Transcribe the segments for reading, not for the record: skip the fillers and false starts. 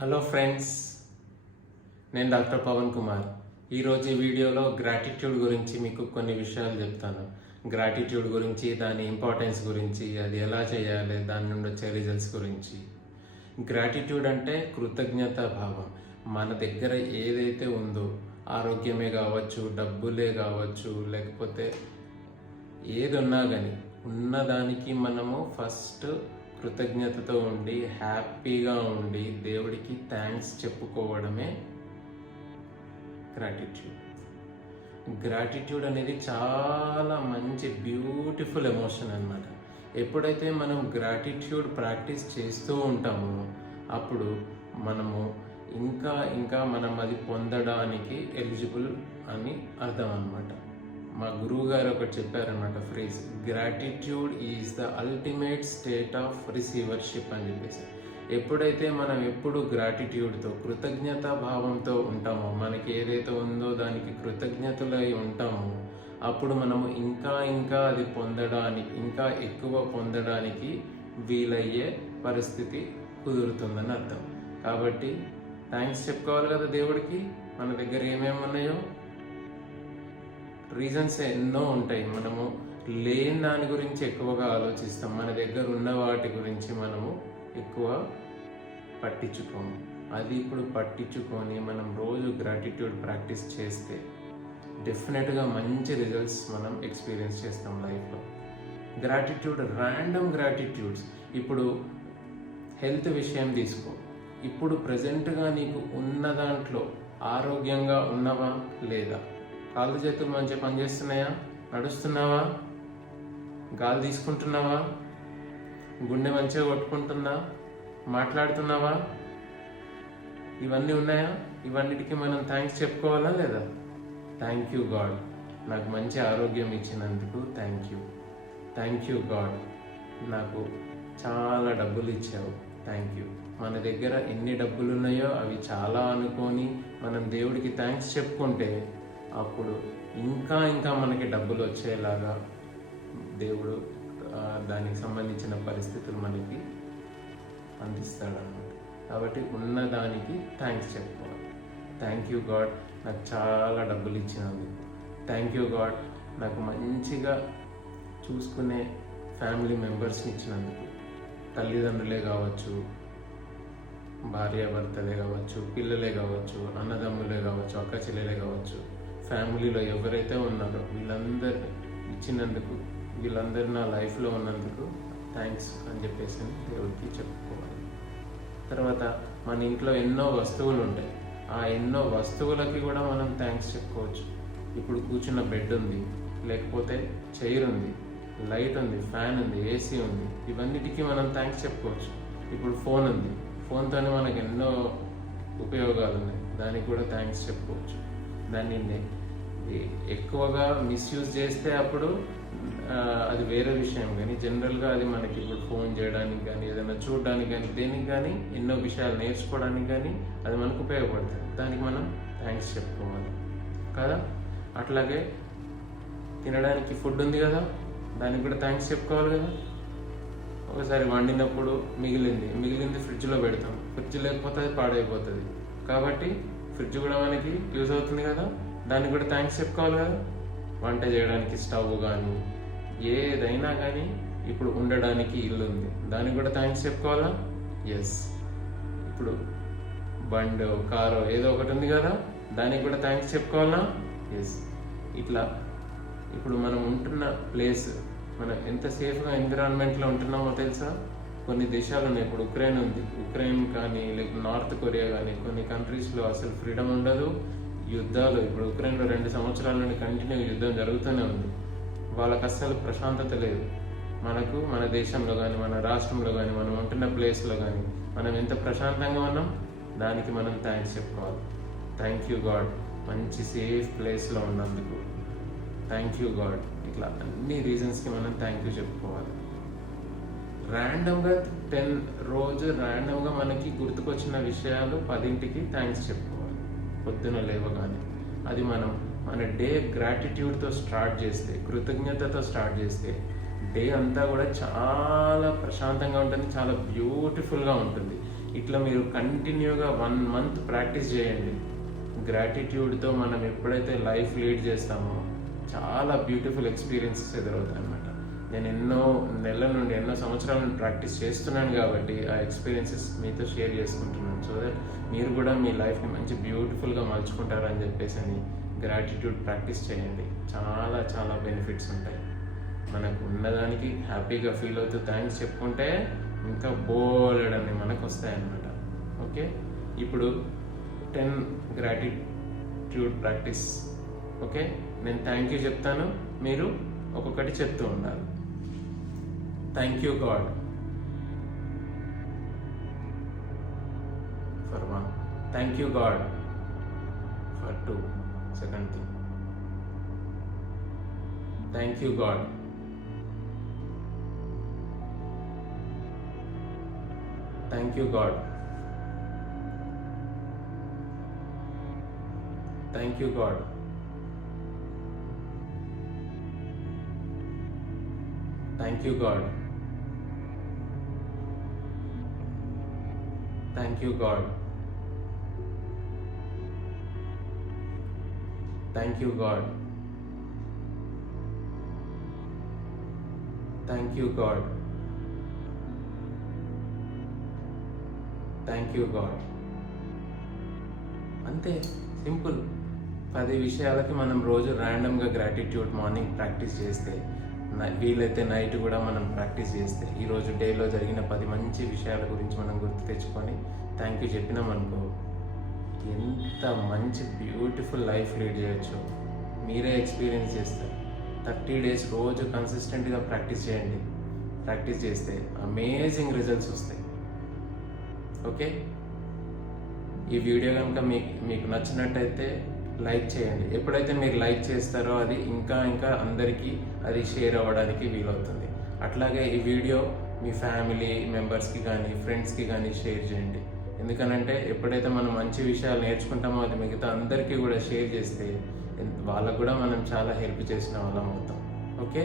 Hello friends, నేను doctor Pawan Kumar. ఈరోజు ఈ వీడియోలో గ్రాటిట్యూడ్ గురించి మీకు కొన్ని విషయాలు చెప్తాను. గ్రాటిట్యూడ్ గురించి, దాని ఇంపార్టెన్స్ గురించి, అది ఎలా చేయాలి, దాని నుండి వచ్చే రిజల్ట్స్ గురించి. గ్రాటిట్యూడ్ అంటే కృతజ్ఞతా భావం. మన దగ్గర ఏదైతే ఉందో, ఆరోగ్యమే కావచ్చు, డబ్బులే కావచ్చు, లేకపోతే ఏది ఉన్నా కానీ ఉన్నదానికి మనము ఫస్ట్ కృతజ్ఞతతో ఉండి హ్యాపీగా ఉండి దేవుడికి థ్యాంక్స్ చెప్పుకోవడమే గ్రాటిట్యూడ్. గ్రాటిట్యూడ్ అనేది చాలా మంచి బ్యూటిఫుల్ ఎమోషన్ అన్నమాట. ఎప్పుడైతే మనం గ్రాటిట్యూడ్ ప్రాక్టీస్ చేస్తూ ఉంటామో అప్పుడు మనము ఇంకా మనం అది పొందడానికి ఎలిజిబుల్ అని అర్థం అన్నమాట. మా గురువు గారు ఒకటి చెప్పారనమాట phrase, gratitude is the ultimate state of receivership అని చెప్పేసి. ఎప్పుడైతే మనం ఎప్పుడు గ్రాటిట్యూడ్తో, కృతజ్ఞతా భావంతో ఉంటామో, మనకి ఏదైతే ఉందో దానికి కృతజ్ఞతలై ఉంటామో అప్పుడు మనము ఇంకా అది పొందడానికి, ఇంకా ఎక్కువ పొందడానికి వీలయ్యే పరిస్థితి కుదురుతుందని అర్థం. కాబట్టి థ్యాంక్స్ చెప్పుకోవాలి కదా దేవుడికి. మన దగ్గర ఏమేమి ఉన్నాయో రీజన్స్ ఎన్నో ఉంటాయి. మనము లేని దాని గురించి ఎక్కువగా ఆలోచిస్తాం, మన దగ్గర ఉన్న వాటి గురించి మనము ఎక్కువ పట్టించుకోము. అది ఇప్పుడు పట్టించుకొని మనం రోజు గ్రాటిట్యూడ్ ప్రాక్టీస్ చేస్తే డెఫినెట్గా మంచి రిజల్ట్స్ మనం ఎక్స్పీరియన్స్ చేస్తాం లైఫ్లో. Gratitude, random gratitudes. ఇప్పుడు హెల్త్ విషయం తీసుకో. ఇప్పుడు ప్రజెంట్గా నీకు ఉన్న దాంట్లో ఆరోగ్యంగా ఉన్నవా లేదా? కాళ్ళు చేతులు మంచిగా పనిచేస్తున్నాయా? నడుస్తున్నావా? గాలి తీసుకుంటున్నావా? గుండె మంచిగా కొట్టుకుంటుందా? మాట్లాడుతున్నావా? ఇవన్నీ ఉన్నాయా? ఇవన్నిటికీ మనం థ్యాంక్స్ చెప్పుకోవాలా లేదా? థ్యాంక్ యూ గాడ్, నాకు మంచి ఆరోగ్యం ఇచ్చినందుకు థ్యాంక్ యూ గాడ్, నాకు చాలా డబ్బులు ఇచ్చావు, థ్యాంక్ యూ. మన దగ్గర ఎన్ని డబ్బులు ఉన్నాయో అవి చాలా అనుకొని మనం దేవుడికి థ్యాంక్స్ చెప్పుకుంటే అప్పుడు ఇంకా మనకి డబ్బులు వచ్చేలాగా దేవుడు దానికి సంబంధించిన పరిస్థితులు మనకి అందిస్తాడన్నమాట. కాబట్టి ఉన్నదానికి థ్యాంక్స్ చెప్పుకోవాలి. థ్యాంక్ యూ గాడ్, నాకు చాలా డబ్బులు ఇచ్చినందుకు. థ్యాంక్ యూ గాడ్, నాకు మంచిగా చూసుకునే ఫ్యామిలీ మెంబర్స్ని ఇచ్చినందుకు. తల్లిదండ్రులే కావచ్చు, భార్యాభర్తలే కావచ్చు, పిల్లలే కావచ్చు, అన్నదమ్ములే కావచ్చు, అక్క చెల్లెలే కావచ్చు, ఫ్యామిలీలో ఎవరైతే ఉన్నారో వీళ్ళందరూ ఇచ్చినందుకు, వీళ్ళందరూ నా లైఫ్లో ఉన్నందుకు థ్యాంక్స్ అని చెప్పేసి దేవుడికి చెప్పుకోవాలి. తర్వాత మన ఇంట్లో ఎన్నో వస్తువులు ఉంటాయి, ఆ ఎన్నో వస్తువులకి కూడా మనం థ్యాంక్స్ చెప్పుకోవచ్చు. ఇప్పుడు కూర్చున్న బెడ్ ఉంది, లేకపోతే చైర్ ఉంది, లైట్ ఉంది, ఫ్యాన్ ఉంది, ఏసీ ఉంది, ఇవన్నిటికీ మనం థ్యాంక్స్ చెప్పుకోవచ్చు. ఇప్పుడు ఫోన్ ఉంది, ఫోన్తోనే మనకు ఎన్నో ఉపయోగాలు ఉన్నాయి, దానికి కూడా థ్యాంక్స్ చెప్పుకోవచ్చు. దాన్ని ఎక్కువగా మిస్యూజ్ చేస్తే అప్పుడు అది వేరే విషయం, కానీ జనరల్గా అది మనకి ఇప్పుడు ఫోన్ చేయడానికి కానీ, ఏదైనా చూడడానికి కానీ, దేనికి కానీ, ఎన్నో విషయాలు నేర్చుకోవడానికి కానీ అది మనకు ఉపయోగపడుతుంది. దానికి మనం థ్యాంక్స్ చెప్పుకోవాలి కదా. అట్లాగే తినడానికి ఫుడ్ ఉంది కదా, దానికి కూడా థ్యాంక్స్ చెప్పుకోవాలి కదా. ఒకసారి వండినప్పుడు మిగిలింది ఫ్రిడ్జ్లో పెడతాం, ఫ్రిడ్జ్ లేకపోతే అది పాడైపోతుంది. కాబట్టి ఫ్రిడ్జ్ కూడా మనకి యూజ్ అవుతుంది కదా, దానికి కూడా థ్యాంక్స్ చెప్పుకోవాలి కదా. వంట చేయడానికి స్టవ్ కానీ, ఏదైనా కానీ, ఇప్పుడు ఉండడానికి ఇల్లు ఉంది, దానికి కూడా థ్యాంక్స్ చెప్పుకోవాలా? ఎస్. ఇప్పుడు బండో కారో ఏదో ఒకటి ఉంది కదా, దానికి కూడా థ్యాంక్స్ చెప్పుకోవాలా? ఎస్. ఇట్లా ఇప్పుడు మనం ఉంటున్న ప్లేస్, మనం ఎంత సేఫ్గా ఎన్విరాన్మెంట్లో ఉంటున్నామో తెలుసా? కొన్ని దేశాలు ఉన్నాయి, ఇప్పుడు ఉక్రెయిన్ కానీ, లేకపోతే నార్త్ కొరియా కానీ, కొన్ని కంట్రీస్లో అసలు ఫ్రీడమ్ ఉండదు. యుద్ధాలు, ఇప్పుడు ఉక్రెయిన్లో 2 సంవత్సరాల నుండి కంటిన్యూ యుద్ధం జరుగుతూనే ఉంది. వాళ్ళకి అస్సలు ప్రశాంతత లేదు. మనకు మన దేశంలో కానీ, మన రాష్ట్రంలో కానీ, మనం ఉంటున్న ప్లేస్లో కానీ మనం ఎంత ప్రశాంతంగా ఉన్నాం, దానికి మనం థ్యాంక్స్ చెప్పుకోవాలి. థ్యాంక్ యూ గాడ్, మంచి సేఫ్ ప్లేస్లో ఉన్నందుకు థ్యాంక్ యూ గాడ్. ఇట్లా అన్ని రీజన్స్కి మనం థ్యాంక్ యూ చెప్పుకోవాలి. ర్యాండమ్గా రోజు ర్యాండమ్గా మనకి గుర్తుకొచ్చిన విషయాలు 10ంటికి థ్యాంక్స్ చెప్పుకోవాలి పొద్దున లేవగానే. అది మన డే గ్రాటిట్యూడ్తో స్టార్ట్ చేస్తే, కృతజ్ఞతతో స్టార్ట్ చేస్తే డే అంతా కూడా చాలా ప్రశాంతంగా ఉంటుంది, చాలా బ్యూటిఫుల్గా ఉంటుంది. ఇట్లా మీరు కంటిన్యూగా 1 మంత్ ప్రాక్టీస్ చేయండి. గ్రాటిట్యూడ్తో మనం ఎప్పుడైతే లైఫ్ లీడ్ చేస్తామో చాలా బ్యూటిఫుల్ ఎక్స్పీరియన్సెస్ ఎదురవుతాయి అన్నమాట. నేను ఎన్నో నెలల నుండి ఎన్నో సంవత్సరాల నుండి ప్రాక్టీస్ చేస్తున్నాను కాబట్టి ఆ ఎక్స్పీరియన్సెస్ మీతో షేర్ చేసుకుంటున్నాను. సో దట్ మీరు కూడా మీ లైఫ్ని మంచి బ్యూటిఫుల్గా మలుచుకుంటారని చెప్పేసి అని గ్రాటిట్యూడ్ ప్రాక్టీస్ చేయండి. చాలా చాలా బెనిఫిట్స్ ఉంటాయి. మనకు ఉన్నదానికి హ్యాపీగా ఫీల్ అవుతూ థ్యాంక్స్ చెప్పుకుంటే ఇంకా బోలెడని మనకు వస్తాయన్నమాట. ఓకే, ఇప్పుడు 10 గ్రాటిట్యూడ్ ప్రాక్టీస్. ఓకే, నేను థ్యాంక్ యూ చెప్తాను, మీరు ఒక్కొక్కటి చెప్తూ ఉండాలి. Thank you God for 1. Thank you God for 2. Second thing, thank you God. Thank you God. Thank you God. Thank you God. Thank you God. Thank you God. Thank you God. Thank you God. అంతే, simple. 10 విషయాలకి మనం రోజు ర్యాండమ్గా gratitude morning practice చేస్తే, వీలైతే night కూడా మనం practice చేస్తే, ఈరోజు డేలో జరిగిన 10 మంచి విషయాల గురించి మనం గుర్తు తెచ్చుకొని థ్యాంక్ యూ చెప్పినామనుకో, ఎంత మంచి బ్యూటిఫుల్ లైఫ్ లీడ్ చేయొచ్చు మీరే ఎక్స్పీరియన్స్ చేస్తారు. 30 డేస్ రోజు కన్సిస్టెంట్గా ప్రాక్టీస్ చేయండి. ప్రాక్టీస్ చేస్తే అమేజింగ్ రిజల్ట్స్ వస్తాయి. ఓకే, ఈ వీడియో కనుక మీకు నచ్చినట్టయితే లైక్ చేయండి. ఎప్పుడైతే మీరు లైక్ చేస్తారో అది ఇంకా అందరికీ అది షేర్ అవ్వడానికి వీలవుతుంది. అట్లాగే ఈ వీడియో మీ ఫ్యామిలీ మెంబర్స్కి కానీ ఫ్రెండ్స్కి కానీ షేర్ చేయండి. ఎందుకనంటే ఎప్పుడైతే మనం మంచి విషయాలు నేర్చుకుంటామో అది మిగతా అందరికీ కూడా షేర్ చేస్తే వాళ్ళకు కూడా మనం చాలా హెల్ప్ చేసిన వాళ్ళం అవుతాం. Okay,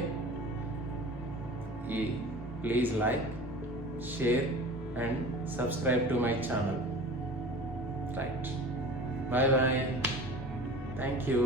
please like, share and subscribe to my channel. Right, bye bye, thank you.